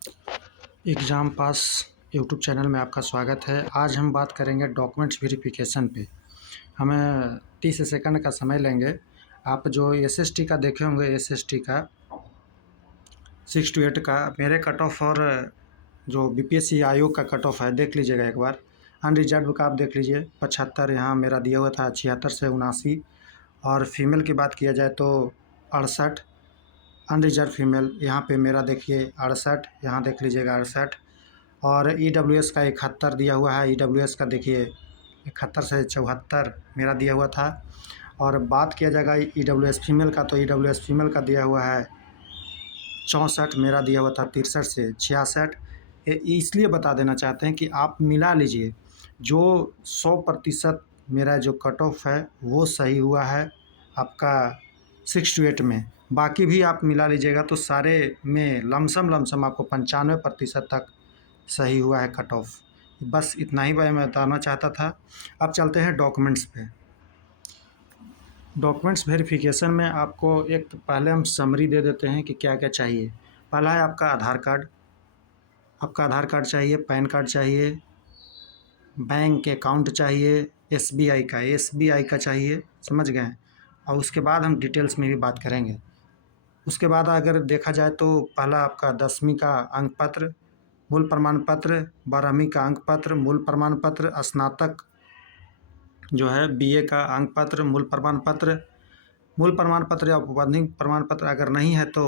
Exam pass YouTube channel में आपका स्वागत है। आज हम बात करेंगे डॉक्यूमेंट्स वेरिफ़िकेशन पे। हमें 30 सेकंड का समय लेंगे। आप जो एसएसटी का देखे होंगे, एसएसटी का 6 टू 8 का मेरे कट ऑफ और जो बीपीएससी आयोग का कट ऑफ है देख लीजिएगा एक बार। अनरिजर्व का आप देख लीजिए 75 यहाँ मेरा दिया हुआ था, 76 से 79। और फीमेल की बात किया जाए तो 68। अनरिजर्व फीमेल यहाँ पे मेरा देखिए 68, यहाँ देख लीजिएगा 68। और ईडब्ल्यूएस का 71 दिया हुआ है। ईडब्ल्यूएस का देखिए 71 से 74 मेरा दिया हुआ था। और बात किया जाएगा ईडब्ल्यूएस फीमेल का, तो ईडब्ल्यूएस फीमेल का दिया हुआ है 64, मेरा दिया हुआ था 63 से 66। इसलिए बता देना चाहते हैं कि आप मिला लीजिए, जो 100% मेरा जो कट ऑफ है वो सही हुआ है आपका 6 टू 8 में। बाकी भी आप मिला लीजिएगा तो सारे में लमसम आपको 95% तक सही हुआ है कट ऑफ। बस इतना ही मैं बताना चाहता था। अब चलते हैं डॉक्यूमेंट्स पे। डॉक्यूमेंट्स वेरिफिकेशन में आपको एक तो पहले हम समरी दे देते हैं कि क्या क्या चाहिए। पहला है आपका आधार कार्ड। आपका आधार कार्ड चाहिए, पैन कार्ड चाहिए, बैंक अकाउंट चाहिए, एसबीआई का चाहिए, समझ गए। और उसके बाद हम डिटेल्स में भी बात करेंगे। उसके बाद अगर देखा जाए तो पहला आपका 10वीं का अंक पत्र, मूल प्रमाण पत्र, 12वीं का अंक पत्र, मूल प्रमाण पत्र, स्नातक जो है बीए का अंक पत्र, मूल प्रमाण पत्र, मूल प्रमाण पत्र या औपबंधिक प्रमाण पत्र अगर नहीं है तो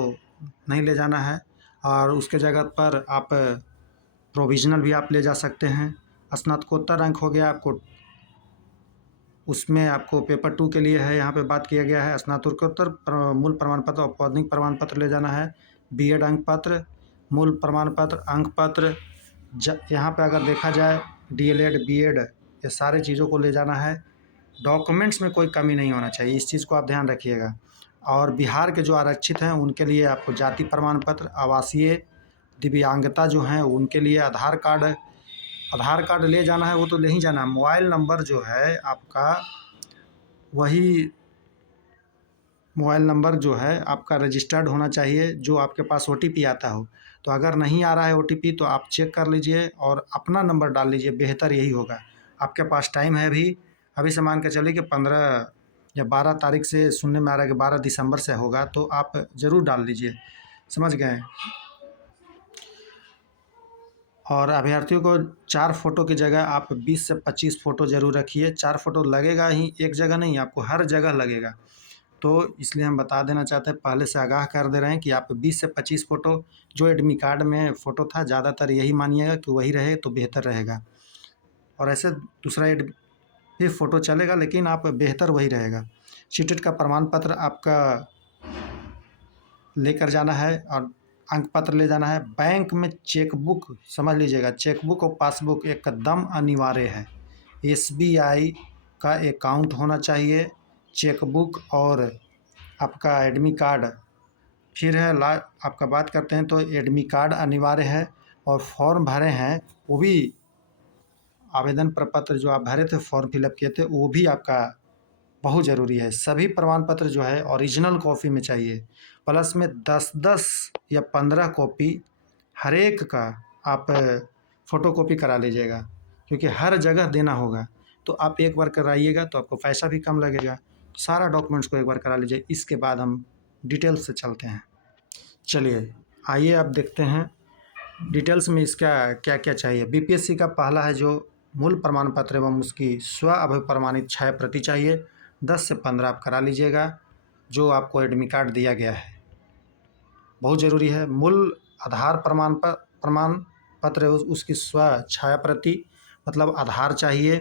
नहीं ले जाना है। और उसके जगह पर आप प्रोविज़नल भी आप ले जा सकते हैं। स्नातकोत्तर अंक हो गया आपको, उसमें आपको पेपर 2 के लिए है, यहाँ पे बात किया गया है स्नातकोत्तर मूल प्रमाण पत्र, औपबंधिक प्रमाण पत्र ले जाना है। बीएड अंक पत्र, मूल प्रमाण पत्र, अंक पत्र, यहाँ पे अगर देखा जाए डीएलएड, बीएड, ये सारे चीज़ों को ले जाना है। डॉक्यूमेंट्स में कोई कमी नहीं होना चाहिए, इस चीज़ को आप ध्यान रखिएगा। और बिहार के जो आरक्षित हैं उनके लिए आपको जाति प्रमाण पत्र, आवासीय, दिव्यांगता जो हैं उनके लिए आधार कार्ड ले जाना है, वो तो ले ही जाना है। मोबाइल नंबर जो है आपका, वही मोबाइल नंबर जो है आपका रजिस्टर्ड होना चाहिए, जो आपके पास ओटीपी आता हो। तो अगर नहीं आ रहा है ओटीपी तो आप चेक कर लीजिए और अपना नंबर डाल लीजिए, बेहतर यही होगा। आपके पास टाइम है अभी से मान के चलिए कि 15 या 12 तारीख से सुनने में आ रहा है कि 12 दिसंबर से होगा, तो आप ज़रूर डाल लीजिए, समझ गए। और अभ्यर्थियों को 4 फ़ोटो की जगह आप 20 से 25 फ़ोटो ज़रूर रखिए। 4 फ़ोटो लगेगा ही, एक जगह नहीं, आपको हर जगह लगेगा। तो इसलिए हम बता देना चाहते हैं, पहले से आगाह कर दे रहे हैं कि आप 20 से 25 फ़ोटो, जो एडमिट कार्ड में फ़ोटो था ज़्यादातर यही मानिएगा कि वही रहे तो बेहतर रहेगा। और ऐसे दूसरा भी फ़ोटो चलेगा, लेकिन आप बेहतर वही रहेगा। सीटेट का प्रमाण पत्र आपका लेकर जाना है और अंक पत्र ले जाना है। बैंक में चेकबुक, समझ लीजिएगा, चेकबुक और पासबुक एकदम अनिवार्य है। एसबीआई का अकाउंट होना चाहिए, चेकबुक और आपका एडमिट कार्ड। फिर है आपका बात करते हैं तो एडमिट कार्ड अनिवार्य है। और फॉर्म भरे हैं वो भी, आवेदन प्रपत्र जो आप भरे थे, फॉर्म फिलअप किए थे, वो भी आपका बहुत ज़रूरी है। सभी प्रमाण पत्र जो है ओरिजिनल कॉपी में चाहिए, प्लस में 10-10 या 15 कॉपी हर एक का आप फ़ोटोकॉपी करा लीजिएगा, क्योंकि हर जगह देना होगा। तो आप एक बार कराइएगा तो आपको पैसा भी कम लगेगा। सारा डॉक्यूमेंट्स को एक बार करा लीजिए। इसके बाद हम डिटेल्स से चलते हैं। चलिए आइए अब देखते हैं डिटेल्स में इसका क्या क्या चाहिए। बीपीएससी का पहला है जो मूल प्रमाण पत्र एवं उसकी स्व अभिप्रमाणित छाया प्रति चाहिए। 10 से 15 आप करा लीजिएगा, जो आपको एडमिट कार्ड दिया गया है, बहुत ज़रूरी है। मूल आधार प्रमाण पत्र उसकी स्व छाया प्रति, मतलब आधार चाहिए।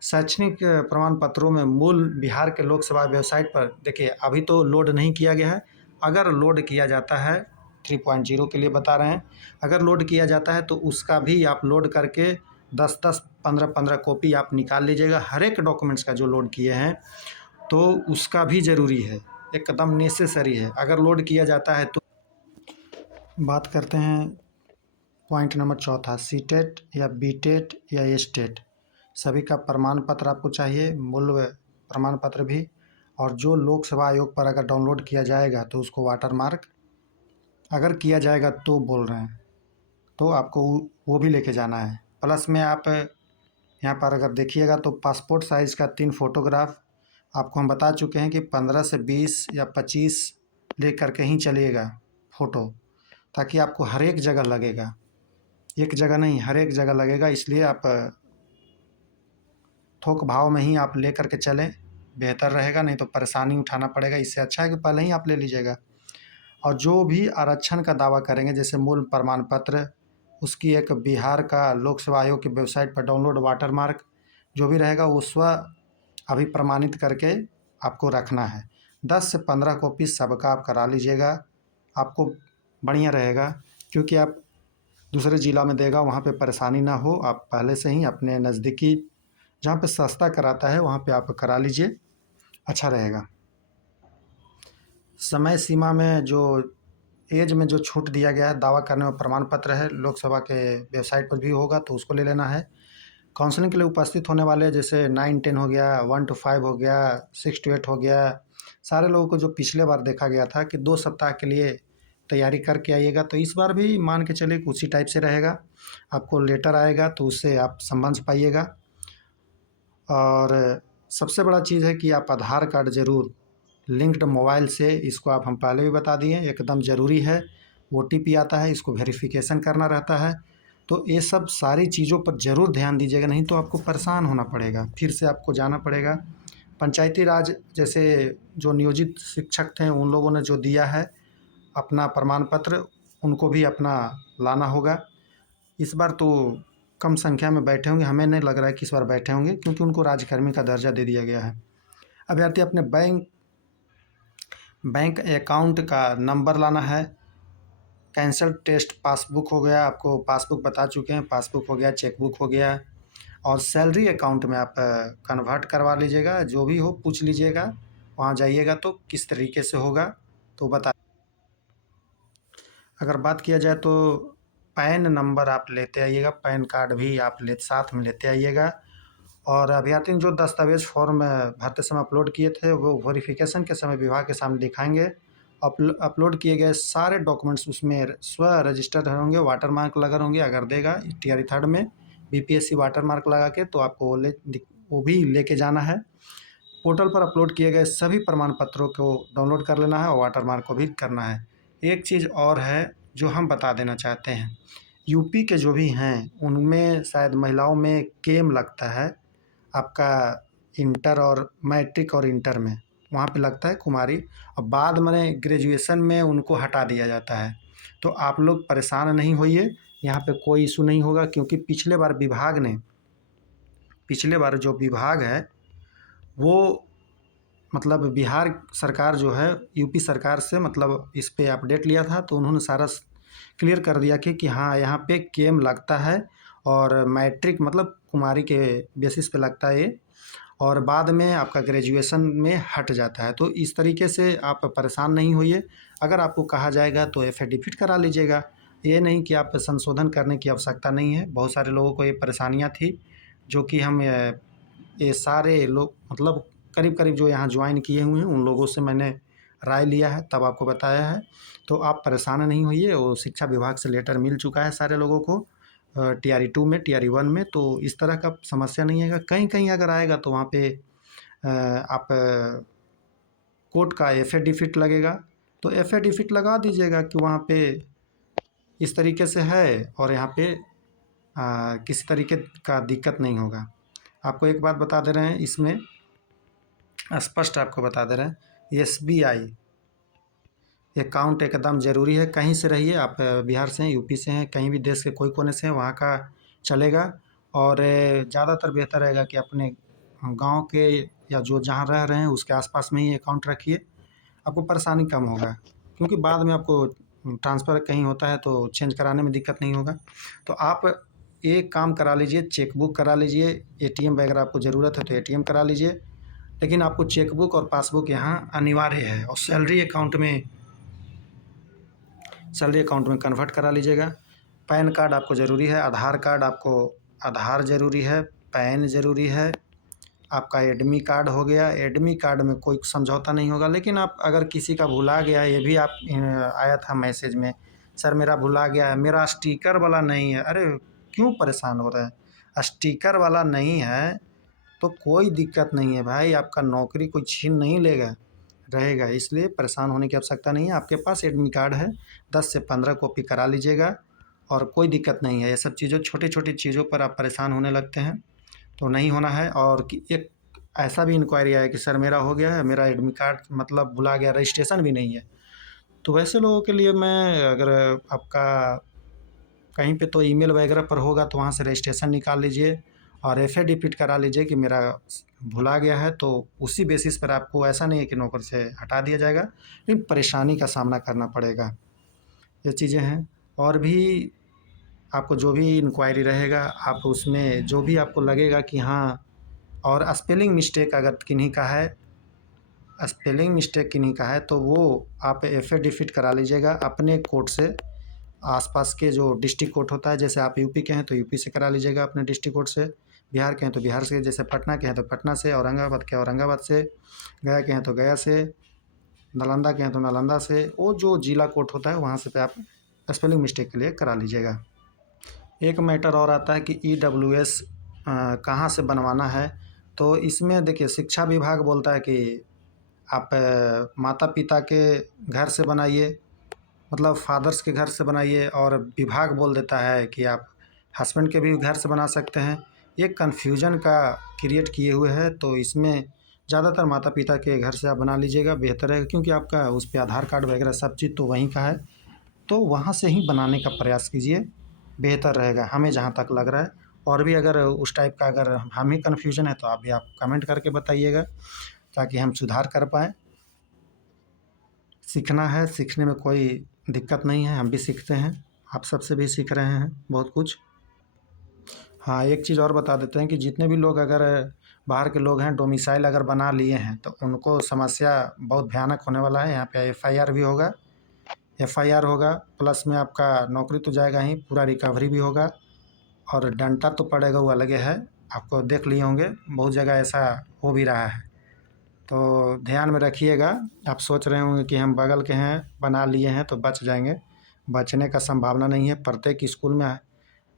शैक्षणिक प्रमाण पत्रों में मूल बिहार के लोक सेवा वेबसाइट पर देखिए, अभी तो लोड नहीं किया गया है। अगर लोड किया जाता है 3.0 के लिए बता रहे हैं, अगर लोड किया जाता है तो उसका भी आप लोड करके 10-10, 15-15 कॉपी आप निकाल लीजिएगा। हर एक डॉक्यूमेंट्स का जो लोड किए हैं तो उसका भी ज़रूरी है, एकदम नेसेसरी है। अगर लोड किया जाता है तो बात करते हैं पॉइंट नंबर चौथा, सीटेट या बीटेट या एस्टेट, सभी का प्रमाण पत्र आपको चाहिए, मूल प्रमाण पत्र भी। और जो लोक सेवा आयोग पर अगर डाउनलोड किया जाएगा तो उसको वाटर मार्क अगर किया जाएगा तो बोल रहे हैं, तो आपको वो भी लेके जाना है। प्लस में आप यहाँ पर अगर देखिएगा तो पासपोर्ट साइज़ का 3 फ़ोटोग्राफ आपको हम बता चुके हैं कि 15 से 20 या 25 ले कर के ही चलिएगा फ़ोटो, ताकि आपको हर एक जगह लगेगा, एक जगह नहीं हर एक जगह लगेगा। इसलिए आप थोक भाव में ही आप ले कर के चलें, बेहतर रहेगा, नहीं तो परेशानी उठाना पड़ेगा। इससे अच्छा है कि पहले ही आप ले लीजिएगा। और जो भी आरक्षण का दावा करेंगे, जैसे मूल प्रमाण पत्र, उसकी एक बिहार का लोक सेवा आयोग की वेबसाइट पर डाउनलोड वाटरमार्क जो भी रहेगा वो अभी प्रमाणित करके आपको रखना है। 10 से 15 कॉपी सबका आप करा लीजिएगा, आपको बढ़िया रहेगा, क्योंकि आप दूसरे ज़िला में देगा वहाँ पे परेशानी ना हो। आप पहले से ही अपने नज़दीकी जहाँ पे सस्ता कराता है वहाँ पे आप करा लीजिए, अच्छा रहेगा। समय सीमा में जो एज में जो छूट दिया गया है, दावा करने में प्रमाण पत्र है, लोकसभा के वेबसाइट पर भी होगा तो उसको ले लेना है। काउंसलिंग के लिए उपस्थित होने वाले जैसे 9-10 हो गया, 1-5 हो गया, 6-8 हो गया, सारे लोगों को जो पिछले बार देखा गया था कि 2 सप्ताह के लिए तैयारी करके आइएगा, तो इस बार भी मान के चलिए उसी टाइप से रहेगा। आपको लेटर आएगा तो उससे आप समझ पाइएगा। और सबसे बड़ा चीज़ है कि आप आधार कार्ड ज़रूर लिंक्ड मोबाइल से, इसको हम पहले भी बता दिए, एकदम ज़रूरी है। OTP आता है, इसको वेरिफिकेशन करना रहता है। तो ये सब सारी चीज़ों पर ज़रूर ध्यान दीजिएगा, नहीं तो आपको परेशान होना पड़ेगा, फिर से आपको जाना पड़ेगा। पंचायती राज जैसे जो नियोजित शिक्षक थे उन लोगों ने जो दिया है अपना प्रमाण पत्र, उनको भी अपना लाना होगा। इस बार तो कम संख्या में बैठे होंगे, हमें नहीं लग रहा है कि इस बार बैठे होंगे, क्योंकि उनको राज्यकर्मी का दर्जा दे दिया गया है। अभ्यर्थी अपने बैंक अकाउंट का नंबर लाना है। कैंसल टेस्ट पासबुक हो गया, आपको पासबुक बता चुके हैं, पासबुक हो गया, चेकबुक हो गया। और सैलरी अकाउंट में आप कन्वर्ट करवा लीजिएगा, जो भी हो पूछ लीजिएगा, वहाँ जाइएगा तो किस तरीके से होगा तो बता। अगर बात किया जाए तो पैन नंबर आप लेते आइएगा, पैन कार्ड भी आप साथ में लेते आइएगा। और अभ्यर्थी ने जो दस्तावेज फॉर्म भरते समय अपलोड किए थे वो वेरिफिकेशन के समय विभाग के सामने दिखाएंगे। अपलोड किए गए सारे डॉक्यूमेंट्स उसमें रजिस्टर्ड होंगे, वाटर मार्क लगा होंगे। अगर देगा TRE 3 में BPSC वाटर मार्क लगा के, तो आपको वो भी लेके जाना है। पोर्टल पर अपलोड किए गए सभी प्रमाण पत्रों को डाउनलोड कर लेना है और वाटर मार्क को भी करना है। एक चीज़ और है जो हम बता देना चाहते हैं, यूपी के जो भी हैं उनमें शायद महिलाओं में केम लगता है, आपका इंटर और मैट्रिक और इंटर में वहाँ पे लगता है कुमारी, और बाद में ग्रेजुएशन में उनको हटा दिया जाता है। तो आप लोग परेशान नहीं होइए, यहाँ पे कोई इशू नहीं होगा, क्योंकि पिछले बार जो विभाग है वो मतलब बिहार सरकार जो है यूपी सरकार से मतलब इस पे अपडेट लिया था, तो उन्होंने सारा क्लियर कर दिया कि हाँ यहाँ पे केम लगता है और मैट्रिक मतलब कुमारी के बेसिस पे लगता है ये, और बाद में आपका ग्रेजुएशन में हट जाता है। तो इस तरीके से आप परेशान नहीं होइए। अगर आपको कहा जाएगा तो एफिडेविट करा लीजिएगा, ये नहीं कि आप संशोधन करने की आवश्यकता नहीं है। बहुत सारे लोगों को ये परेशानियाँ थी, जो कि हम ये सारे लोग मतलब करीब करीब जो यहाँ ज्वाइन किए हुए हैं उन लोगों से मैंने राय लिया है, तब आपको बताया है। तो आप परेशान नहीं होइए, वो शिक्षा विभाग से लेटर मिल चुका है सारे लोगों को, TRE 2 में, TRE 1 में, तो इस तरह का समस्या नहीं आएगा। कहीं कहीं अगर आएगा तो वहाँ पे आप कोर्ट का एफिडेविट लगेगा, तो एफिडेविट लगा दीजिएगा कि वहाँ पे इस तरीके से है और यहाँ पे किसी तरीके का दिक्कत नहीं होगा। आपको एक बात बता दे रहे हैं, इसमें स्पष्ट आपको बता दे रहे हैं, SBI अकाउंट एकदम ज़रूरी है। कहीं से रहिए, आप बिहार से हैं, यूपी से हैं, कहीं भी देश के कोई कोने से हैं, वहाँ का चलेगा। और ज़्यादातर बेहतर रहेगा कि अपने गांव के या जो जहाँ रह रहे हैं उसके आसपास में ही अकाउंट रखिए, आपको परेशानी कम होगा, क्योंकि बाद में आपको ट्रांसफ़र कहीं होता है तो चेंज कराने में दिक्कत नहीं होगा। तो आप एक काम करा लीजिए, चेकबुक करा लीजिए, ATM वगैरह आपको ज़रूरत है तो ATM करा लीजिए, लेकिन आपको चेकबुक और पासबुक यहाँ अनिवार्य है। और सैलरी अकाउंट में कन्वर्ट करा लीजिएगा। पैन कार्ड आपको ज़रूरी है, आधार ज़रूरी है, पैन ज़रूरी है, आपका एडमी कार्ड हो गया। एडमी कार्ड में कोई समझौता नहीं होगा, लेकिन आप अगर किसी का भुला गया, ये भी आप आया था मैसेज में, सर मेरा भुला गया है, मेरा स्टिकर वाला नहीं है। अरे क्यों परेशान हो रहे हैं? स्टिकर वाला नहीं है तो कोई दिक्कत नहीं है भाई, आपका नौकरी कोई छीन नहीं लेगा रहेगा, इसलिए परेशान होने की आवश्यकता नहीं है। आपके पास एडमिट कार्ड है, 10 से 15 कॉपी करा लीजिएगा और कोई दिक्कत नहीं है। ये सब चीज़ों छोटी छोटी चीज़ों पर आप परेशान होने लगते हैं तो नहीं होना है। और कि एक ऐसा भी इंक्वायरी आया कि सर मेरा हो गया है, मेरा एडमिट कार्ड मतलब भुला गया, रजिस्ट्रेशन भी नहीं है। तो वैसे लोगों के लिए मैं, अगर आपका कहीं पे तो ईमेल वगैरह पर होगा तो वहाँ से रजिस्ट्रेशन निकाल लीजिए और एफिडेविट करा लीजिए कि मेरा भुला गया है। तो उसी बेसिस पर आपको, ऐसा नहीं है कि नौकरी से हटा दिया जाएगा, लेकिन परेशानी का सामना करना पड़ेगा। ये चीज़ें हैं। और भी आपको जो भी इंक्वायरी रहेगा, आप उसमें जो भी आपको लगेगा कि हाँ, और स्पेलिंग मिस्टेक अगर किन्हीं का है, स्पेलिंग मिस्टेक किन्हीं का है, तो वो आप एफिडेविट करा लीजिएगा अपने कोर्ट से। आसपास के जो डिस्ट्रिक्ट कोर्ट होता है, जैसे आप यूपी के हैं तो यूपी से करा लीजिएगा अपने डिस्ट्रिक्ट कोर्ट से, बिहार के हैं तो बिहार से, जैसे पटना के हैं तो पटना से, औरंगाबाद के औरंगाबाद से, गया के हैं तो गया से, नालंदा के हैं तो नालंदा से, वो जो जिला कोर्ट होता है वहाँ से पे आप स्पेलिंग मिस्टेक के लिए करा लीजिएगा। एक मैटर और आता है कि EWS कहाँ से बनवाना है। तो इसमें देखिए, शिक्षा विभाग बोलता है कि आप माता पिता के घर से बनाइए, मतलब फादर्स के घर से बनाइए, और विभाग बोल देता है कि आप हस्बैंड के भी घर से बना सकते हैं। ये कन्फ्यूजन का क्रिएट किए हुए है, तो इसमें ज़्यादातर माता पिता के घर से आप बना लीजिएगा, बेहतर है, क्योंकि आपका उस पर आधार कार्ड वगैरह सब चीज़ तो वहीं का है। तो वहाँ से ही बनाने का प्रयास कीजिए, बेहतर रहेगा हमें जहाँ तक लग रहा है। और भी अगर उस टाइप का अगर हमें कन्फ्यूजन है तो आप भी कमेंट करके बताइएगा, ताकि हम सुधार कर पाएँ। सीखना है, सीखने में कोई दिक्कत नहीं है, हम भी सीखते हैं, आप सबसे भी सीख रहे हैं बहुत कुछ। हाँ, एक चीज़ और बता देते हैं कि जितने भी लोग अगर बाहर के लोग हैं, डोमिसाइल अगर बना लिए हैं तो उनको समस्या बहुत भयानक होने वाला है। यहाँ पे एफआईआर भी होगा, एफआईआर होगा, प्लस में आपका नौकरी तो जाएगा ही, पूरा रिकवरी भी होगा, और डंटा तो पड़ेगा, वो अलग है। आपको देख लिए होंगे, बहुत जगह ऐसा हो भी रहा है, तो ध्यान में रखिएगा। आप सोच रहे होंगे कि हम बगल के हैं, बना लिए हैं तो बच जाएंगे, बचने का संभावना नहीं है। प्रत्येक स्कूल में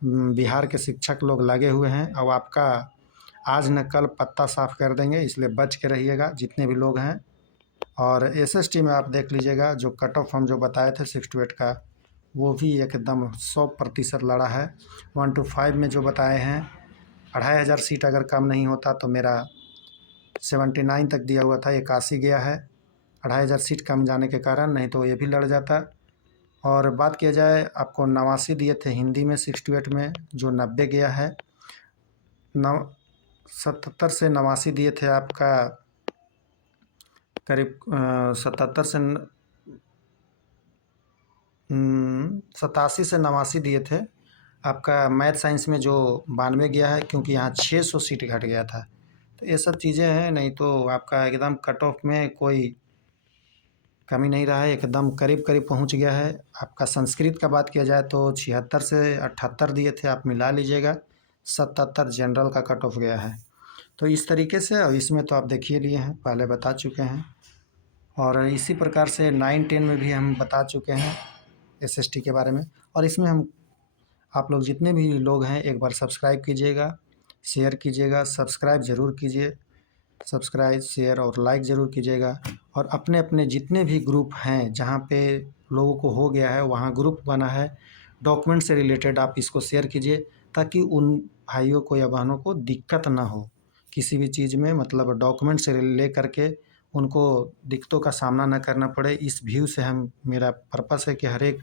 बिहार के शिक्षक लोग लगे हुए हैं, और आपका आज न कल पत्ता साफ कर देंगे, इसलिए बच के रहिएगा जितने भी लोग हैं। और एसएसटी में आप देख लीजिएगा, जो कट ऑफ हम जो बताए थे 6 to 8 का, वो भी एकदम 100% लड़ा है। 1 to 5 में जो बताए हैं, 2500 सीट अगर कम नहीं होता तो मेरा 79 तक दिया हुआ था, 81 गया है 2500 सीट कम जाने के कारण, नहीं तो ये भी लड़ जाता। और बात किया जाए, आपको 89 दिए थे हिंदी में 6 to 8 में, जो 90 गया है। 77 से 89 दिए थे आपका, करीब 77 से 87 से 89 दिए थे। आपका मैथ साइंस में जो 92 गया है, क्योंकि यहाँ 600 सीट घट गया था। तो ये सब चीज़ें हैं, नहीं तो आपका एकदम कट ऑफ में कोई कमी नहीं रहा है, एकदम करीब करीब पहुंच गया है। आपका संस्कृत का बात किया जाए तो 76 से 78 दिए थे, आप मिला लीजिएगा, 77 जनरल का कट ऑफ गया है। तो इस तरीके से, और इसमें तो आप देखिए लिए हैं, पहले बता चुके हैं, और इसी प्रकार से 9-10 में भी हम बता चुके हैं एसएसटी के बारे में। और इसमें हम, आप लोग जितने भी लोग हैं, एक बार सब्सक्राइब कीजिएगा, शेयर कीजिएगा, सब्सक्राइब ज़रूर कीजिए, सब्सक्राइब शेयर और लाइक ज़रूर कीजिएगा। और अपने अपने जितने भी ग्रुप हैं जहाँ पे लोगों को हो गया है, वहाँ ग्रुप बना है, डॉक्यूमेंट से रिलेटेड आप इसको शेयर कीजिए, ताकि उन भाइयों को या बहनों को दिक्कत ना हो किसी भी चीज़ में, मतलब डॉक्यूमेंट से ले करके उनको दिक्कतों का सामना ना करना पड़े। इस व्यू से हम, मेरा पर्पस है कि हर एक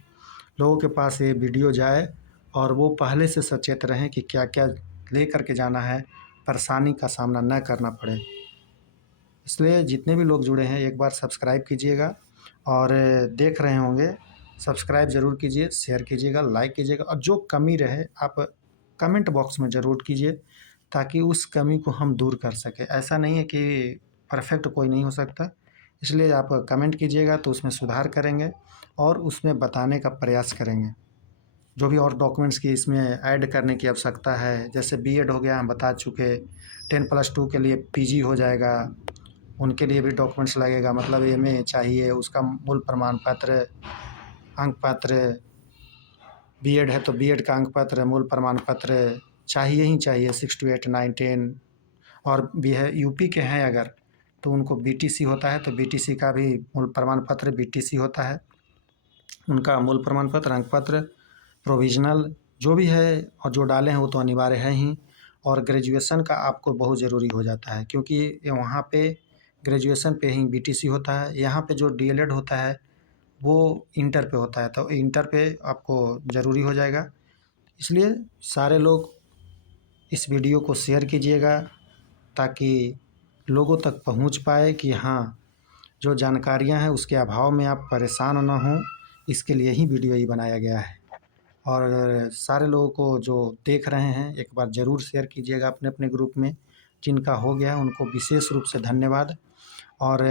लोगों के पास ये वीडियो जाए और वो पहले से सचेत रहें कि क्या क्या ले करके जाना है, परेशानी का सामना न करना पड़े। इसलिए जितने भी लोग जुड़े हैं, एक बार सब्सक्राइब कीजिएगा, और देख रहे होंगे, सब्सक्राइब ज़रूर कीजिए, शेयर कीजिएगा, लाइक कीजिएगा, और जो कमी रहे आप कमेंट बॉक्स में ज़रूर कीजिए, ताकि उस कमी को हम दूर कर सकें। ऐसा नहीं है कि परफेक्ट कोई नहीं हो सकता, इसलिए आप कमेंट कीजिएगा तो उसमें सुधार करेंगे और उसमें बताने का प्रयास करेंगे। जो भी और डॉक्यूमेंट्स की इसमें ऐड करने की आवश्यकता है, जैसे बीएड हो गया, हम बता चुके, 10+2 के लिए पीजी हो जाएगा, उनके लिए भी डॉक्यूमेंट्स लगेगा, मतलब एमए चाहिए, उसका मूल प्रमाण पत्र, अंक पत्र, बीएड है तो बीएड का अंक पत्र, मूल प्रमाण पत्र चाहिए ही चाहिए, 6 to 8, 9, 10। और भी है यूपी के हैं अगर, तो उनको बीटीसी होता है, तो बीटीसी का भी मूल प्रमाण पत्र बीटीसी होता है। उनका मूल प्रमाण पत्र, अंक पत्र, प्रोविज़नल जो भी है और जो डाले हैं वो तो अनिवार्य है ही। और ग्रेजुएशन का आपको बहुत ज़रूरी हो जाता है, क्योंकि ये वहाँ पे ग्रेजुएशन पे ही बीटीसी होता है। यहाँ पे जो डीएलएड होता है वो इंटर पे होता है, तो इंटर पे आपको ज़रूरी हो जाएगा। इसलिए सारे लोग इस वीडियो को शेयर कीजिएगा, ताकि लोगों तक पहुंच पाए कि हाँ, जो जानकारियां हैं उसके अभाव में आप परेशान ना हों, इसके लिए ही वीडियो ही बनाया गया है। और सारे लोगों को जो देख रहे हैं एक बार ज़रूर शेयर कीजिएगा अपने अपने ग्रुप में। जिनका हो गया है उनको विशेष रूप से धन्यवाद। और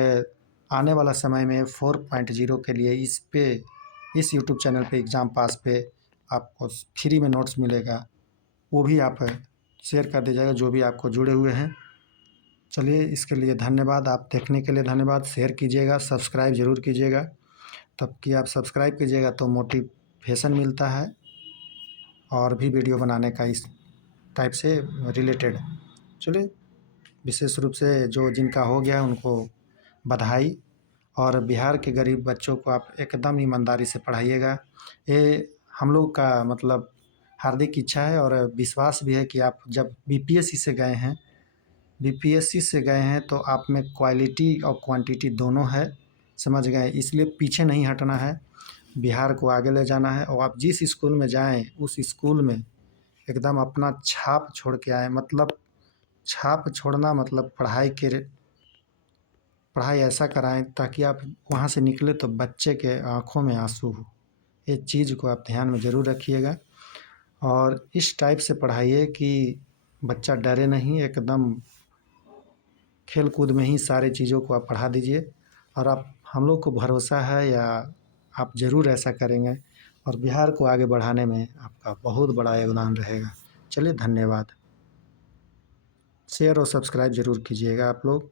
आने वाला समय में 4.0 के लिए इस यूट्यूब चैनल पे एग्ज़ाम पास पे आपको फ्री में नोट्स मिलेगा, वो भी आप शेयर कर दीजिएगा जो भी आपको जुड़े हुए हैं। चलिए, इसके लिए धन्यवाद, आप देखने के लिए धन्यवाद। शेयर कीजिएगा, सब्सक्राइब ज़रूर कीजिएगा, तब कि आप सब्सक्राइब कीजिएगा तो मोटिवेशन मिलता है और भी वीडियो बनाने का इस टाइप से रिलेटेड। चलिए, विशेष रूप से जो जिनका हो गया उनको बधाई। और बिहार के गरीब बच्चों को आप एकदम ईमानदारी से पढ़ाइएगा, ये हम लोग का मतलब हार्दिक इच्छा है और विश्वास भी है कि आप जब बीपीएससी से गए हैं, तो आप में क्वालिटी और क्वांटिटी दोनों है, समझ गए। इसलिए पीछे नहीं हटना है, बिहार को आगे ले जाना है। और आप जिस स्कूल में जाएं उस स्कूल में एकदम अपना छाप छोड़ के आए, मतलब छाप छोड़ना मतलब पढ़ाई ऐसा कराएं ताकि आप वहाँ से निकले तो बच्चे के आंखों में आंसू हो। ये चीज़ को आप ध्यान में ज़रूर रखिएगा और इस टाइप से पढ़ाइए कि बच्चा डरे नहीं, एकदम खेल कूद में ही सारी चीज़ों को आप पढ़ा दीजिए। और आप हम लोग को भरोसा है या आप ज़रूर ऐसा करेंगे और बिहार को आगे बढ़ाने में आपका बहुत बड़ा योगदान रहेगा। चलिए, धन्यवाद। शेयर और सब्सक्राइब ज़रूर कीजिएगा आप लोग।